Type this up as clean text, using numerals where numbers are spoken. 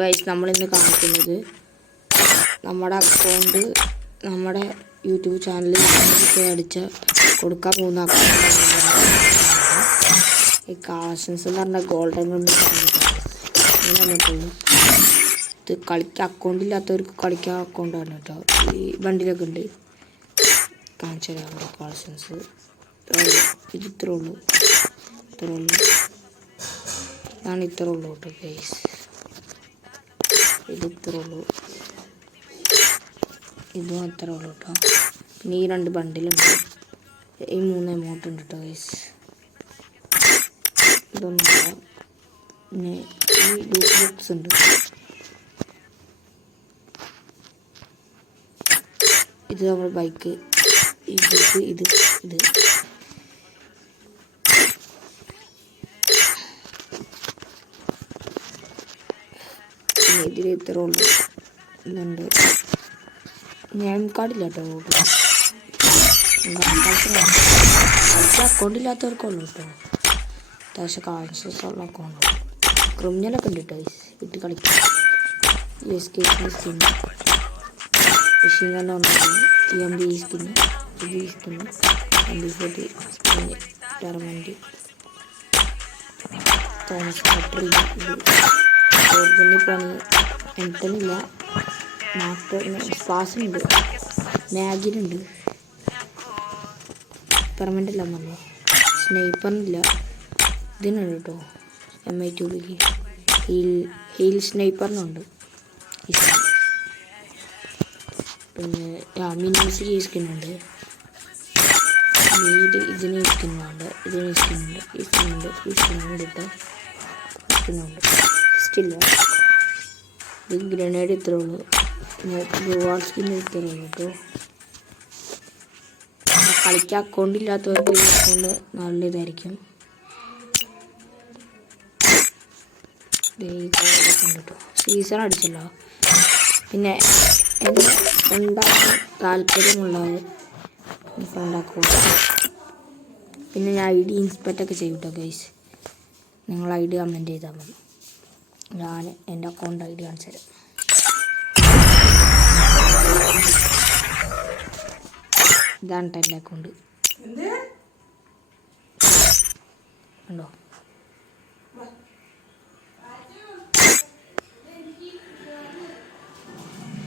Guys നമ്മളിന്ന് കാണിക്കുന്നത് നമ്മുടെ അക്കൗണ്ട് നമ്മുടെ യൂട്യൂബ് ചാനലിൽ അടിച്ച് കൊടുക്കാൻ പോകുന്ന ഈ കളക്ഷൻസ് എന്ന് പറഞ്ഞാൽ ഗോൾഡൻ ഇത് കളിക്കാൻ അക്കൗണ്ട് ഇല്ലാത്തവർക്ക് കളിക്കാൻ അക്കൗണ്ടാണ് കേട്ടോ. ഈ വണ്ടിയിലൊക്കെ ഉണ്ട് കാണിച്ചു തരാം കളക്ഷൻസ്. ഇത് ഇത്രേ ഉള്ളൂ ഞാൻ ഇത്രേ ഉള്ളൂ കേട്ടോ ഗൈസ്. ഇത് ഇത്രേ ഉള്ളൂ, ഇതും അത്രേ ഉള്ളൂ കേട്ടോ. പിന്നെ ഈ 2 ബണ്ടിലുണ്ട്, ഈ 3 എമൗണ്ട് ഉണ്ട് കേട്ടോ ഗൈസ്. ഇതൊന്നുമില്ല. പിന്നെ ഈ ലൂട്ട് ബോക്സ് ഉണ്ട്. ഇത് നമ്മുടെ ബൈക്ക്, ഇത് ഇതിൽ ഇത്ര ഉള്ളു. ഇതുണ്ട്. ഞാൻ കാർഡില്ല കേട്ടോ. അക്കൗണ്ട് ഇല്ലാത്തവർക്കുള്ളൂ കേട്ടോ. അത്യാവശ്യം കാശസ് ഉള്ള അക്കൗണ്ട്. ക്രിമിനലൊക്കെ ഉണ്ട് കേട്ടോ വീട്ടിൽ കളിക്കാം. സ്കിന്ന് മെഷീൻ തന്നെ ഉണ്ടായിരുന്നു. EMB സ്കിന്ന്, ഇത് സ്കിന്ന്, MB40 സ്കിന്ന്, ടർമൻറ്റ്, തോമസ് ബാറ്ററി, ഇത് പണി എന്തനില്ല. സ്പാസിനുണ്ട്, മാഗിനുണ്ട്, പെർമനൻ്റ് ഇല്ല എന്നല്ലോ. സ്നൈപ്പറിനില്ല. ഇതിനുണ്ട് കേട്ടോ MI2 ഹീൽ സ്നൈപ്പറിനുണ്ട്. പിന്നെ മിനിമസിക്ക് ഈ സ്കിന്നുണ്ട്. ഇതിന് സ്കിന്നുണ്ട്, ഇതിന് സ്കിന്നുണ്ട്, ഈ സ്കിന്നുണ്ട് കേട്ടോ. സ്കിന്നുണ്ട് സ്റ്റില്ല. ഇത് ഗ്രനേഡ് ഇത്രേ ഉള്ളൂ. റിവാർഡ് സ്കിന്ന് ഇത്രേ ഉള്ളൂ കേട്ടോ. കളിക്കാൻ അക്കൗണ്ട് ഇല്ലാത്തവർക്ക് ഈ അക്കൗണ്ട് നല്ല ഇതായിരിക്കും. കേട്ടോ സീസൺ അടിച്ചല്ലോ. പിന്നെ എന്നെ ഉണ്ടാക്കാൻ താല്പര്യമുള്ളവർ ഉണ്ടാക്കുക. പിന്നെ ഞാൻ ID ഇൻസ്പെക്റ്റൊക്കെ ചെയ്യും കേട്ടോ ഗൈസ്. നിങ്ങൾ ID കമൻറ്റ് ചെയ്താൽ മതി. ഞാൻ എൻ്റെ അക്കൗണ്ട് ID കാണിച്ചു തരാം. ഇതാണ് എൻ്റെ അക്കൗണ്ട്. ഉണ്ടോ?